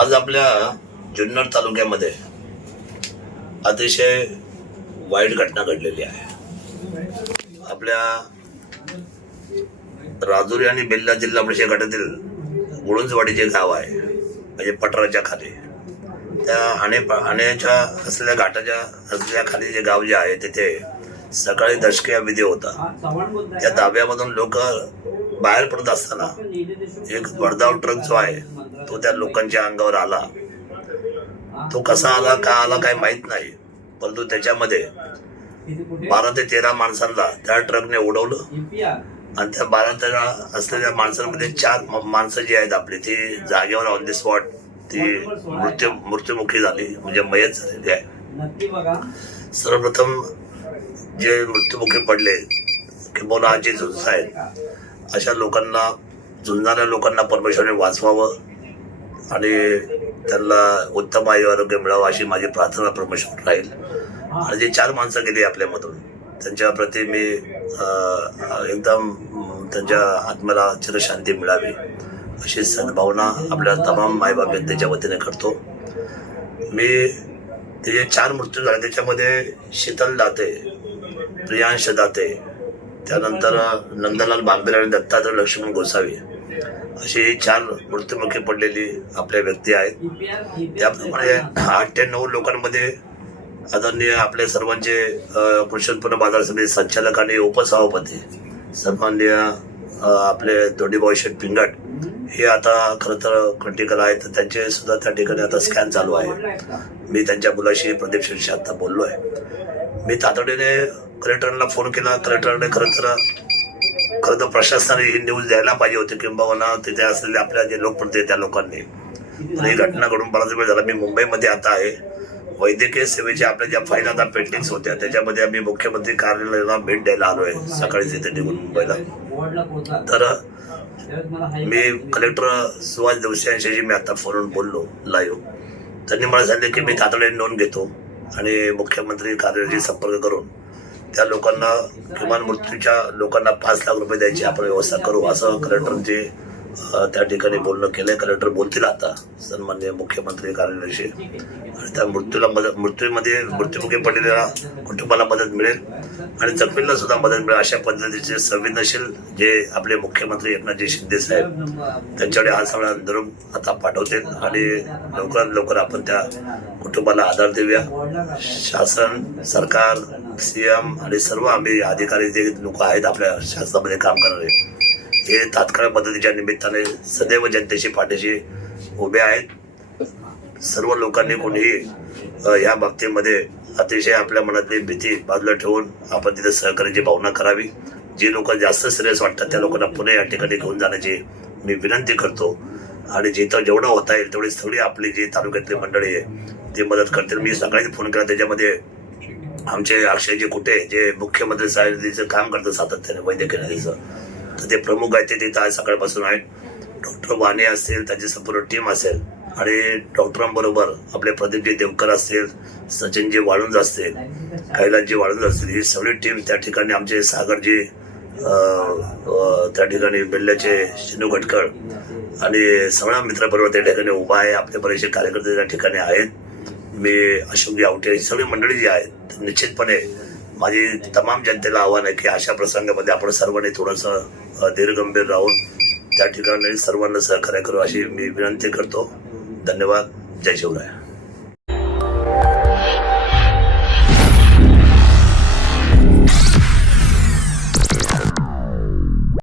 आज आपल्या जुन्नर तालुक्यामध्ये अतिशय वाईट घटना घडलेली आहे. आपल्या राजुरी आणि बेल्ला जिल्हा परिषद गटातील गुळुंजवाडीचे गाव आहे. म्हणजे पटराच्या खाली. त्या आणे आणेच्या असलेल्या घाटाच्या असलेल्या खाली जे गाव जे आहे तिथे सकाळी दशक्रिया विधी होता. त्या दाब्यामधून लोक बाहेर पडत असताना एक वडदाव ट्रक जो आहे तो त्या लोकांच्या अंगावर आला. तो कसा आला का आला काय माहीत नाही. परंतु त्याच्यामध्ये बारा ते तेरा माणसांना त्या ट्रकने उडवलं. आणि त्या बारा तेरा असलेल्या माणसांमध्ये चार माणसं जी आहेत आपली ती जागेवर ऑन द स्पॉट ती मृत्यू मृत्युमुखी झाली म्हणजे मयत झालेली आहे. सर्वप्रथम जे मृत्युमुखी पडले किंवा जे झुंज आहेत अशा लोकांना झुंजणाऱ्या लोकांना परमेश्वराने वाचवावं आणि त्यांना उत्तम आयु आरोग्य मिळावं अशी माझी प्रार्थना परमेश्वर राहील. आणि जे चार माणसं गेली आपल्यामधून त्यांच्याप्रती मी एकदम त्यांच्या आत्म्याला चिरशांती मिळावी अशी सद्भावना आपल्या तमाम मायबाप त्याच्या वतीने करतो. मी ते जे चार मृत्यू झाले त्याच्यामध्ये शीतल दाते प्रियांश दाते त्यानंतर नंदलाल बांबेर आणि दत्तात्रय लक्ष्मण गोसावी अशी चार मृत्युमुखी पडलेली आपल्या व्यक्ती आहेत. त्याप्रमाणे आठ ते नऊ लोकांमध्ये आदरणीय आपले सर्वांचे अ, कृषी उत्पन्न बाजार समिती संचालक आणि उपसभापती सन्माननीय आपले दोडीभाऊ शेठ पिंगट हे आता खरं तर क्रिटिकल आहेत. तर त्यांचे सुद्धा त्या ठिकाणी आता स्कॅन चालू आहे. मी त्यांच्या मुलाशी प्रदीप शेठशी आता बोललो आहे मी तातडीने कलेक्टरला फोन केला. कलेक्टरने खरं तर खरं तर प्रशासनाने ही न्यूज द्यायला पाहिजे होती किंबहुना तिथे असलेले आपल्या जे लोकप्रतिनिधी त्या लोकांनी. पण ही घटना घडून बराच वेळ झाला. मी मुंबईमध्ये आता आहे. वैद्यकीय सेवेच्या आपल्या ज्या फाईल आता पेंडिंग्स होत्या त्याच्यामध्ये आम्ही मुख्यमंत्री कार्यालयाला भेट द्यायला आलो आहे सकाळी तिथे निघून मुंबईला. तर मी कलेक्टर सुभाष जोशी यांच्याशी मी आता फोनवरून बोललो लाईव्ह त्यांनी मला सांगितलं की मी तातडीने नोंद घेतो. आणि मुख्यमंत्री कार्यालयाशी संपर्क करून त्या लोकांना किमान मृत्यूच्या लोकांना पाच लाख रुपये द्यायची आपण व्यवस्था करू असं कलेक्टरचे त्या ठिकाणी बोलणं केलंय. कलेक्टर बोलतील आता सन्मान्य मुख्यमंत्री कार्यालयाशी. आणि त्या मृत्यूला मदत मृत्यूमध्ये मृत्युमुखी पडलेल्या कुटुंबाला मदत मिळेल. आणि जखमींना सुद्धा मदत मिळेल. अशा पद्धतीचे संवेदनशील जे आपले मुख्यमंत्री एकनाथजी शिंदे साहेब त्यांच्याकडे हा सगळा निरोप आता पाठवतील आणि लवकरात लवकर आपण त्या कुटुंबाला आधार देऊया. शासन सरकार सीएम आणि सर्व आम्ही अधिकारी जे लोक आहेत आपल्या शासनामध्ये काम करणारे हे तात्काळ मदतीच्या निमित्ताने सदैव जनतेशी पाठीशी उभे आहेत. सर्व लोकांनी कोणीही या बाबतीमध्ये अतिशय आपल्या मनातली भीती बाजूला ठेवून आपण तिथे सहकार्याची भावना करावी. जी लोक जास्त सिरियस वाटतात त्या लोकांना पुणे या ठिकाणी घेऊन जाण्याची मी विनंती करतो. आणि जिथं जेवढं होता येईल तेवढी थोडी आपली जी तालुक्यातली मंडळी आहे ती मदत करतील. मी सकाळीच फोन केला त्याच्यामध्ये आमचे अक्षयजी कुठे जे मुख्यमंत्री साहेबचं काम करतात सातत्याने वैद्यकीय नदीचं तर ते प्रमुख आहेत ते तिथं आज सकाळपासून आहेत. डॉक्टर वाणे असतील त्याची संपूर्ण टीम असेल आणि डॉक्टरांबरोबर आपले प्रदीपजी देवकर असतील सचिनजी वाळुंज असतील कैलासजी वाळुंज असतील ही सगळी टीम त्या ठिकाणी आमचे सागरजी त्या ठिकाणी बेल्ल्याचे शिनू घटकळ आणि सगळ्या मित्राबरोबर त्या ठिकाणी उभा आहे. आपले बरेचसे कार्यकर्ते त्या ठिकाणी आहेत. मी अशोकजी आवटे ही सगळी मंडळी जी आहेत निश्चितपणे माझी तमाम जनतेला आव्हान आहे की अशा प्रसंगामध्ये आपण सर्वांनी थोडंसं अ, धीरगंभीर राहून त्या ठिकाणी सर्वांना सहकार्य करू अशी मी विनंती करतो. धन्यवाद. जय शिवराय.